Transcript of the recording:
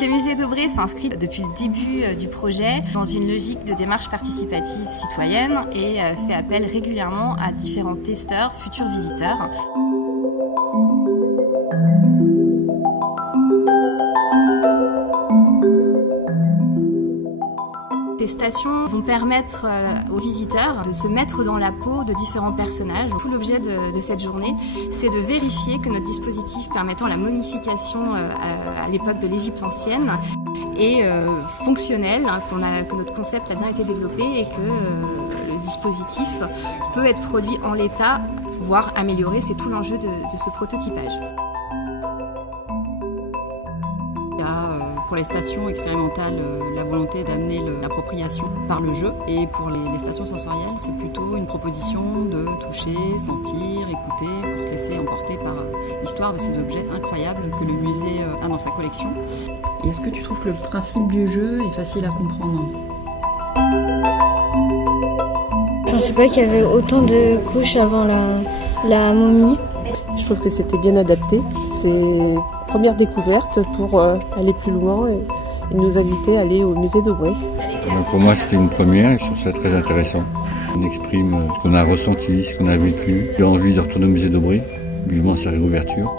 Le musée d'Aubray s'inscrit depuis le début du projet dans une logique de démarche participative citoyenne et fait appel régulièrement à différents testeurs, futurs visiteurs. Ces stations vont permettre aux visiteurs de se mettre dans la peau de différents personnages. Tout l'objet de cette journée, c'est de vérifier que notre dispositif permettant la momification à l'époque de l'Égypte ancienne est fonctionnel, que notre concept a bien été développé et que le dispositif peut être produit en l'état, voire amélioré. C'est tout l'enjeu de ce prototypage. Pour les stations expérimentales, la volonté d'amener l'appropriation par le jeu, et pour les stations sensorielles, c'est plutôt une proposition de toucher, sentir, écouter, pour se laisser emporter par l'histoire de ces objets incroyables que le musée a dans sa collection. Est-ce que tu trouves que le principe du jeu est facile à comprendre? Je pensais pas qu'il y avait autant de couches avant la momie. Je trouve que c'était bien adapté. C'était première découverte pour aller plus loin et nous inviter à aller au musée d'Aubray. Pour moi, c'était une première et je trouve ça très intéressant. On exprime ce qu'on a ressenti, ce qu'on a vécu. J'ai envie de retourner au musée d'Aubray, vivement sa réouverture.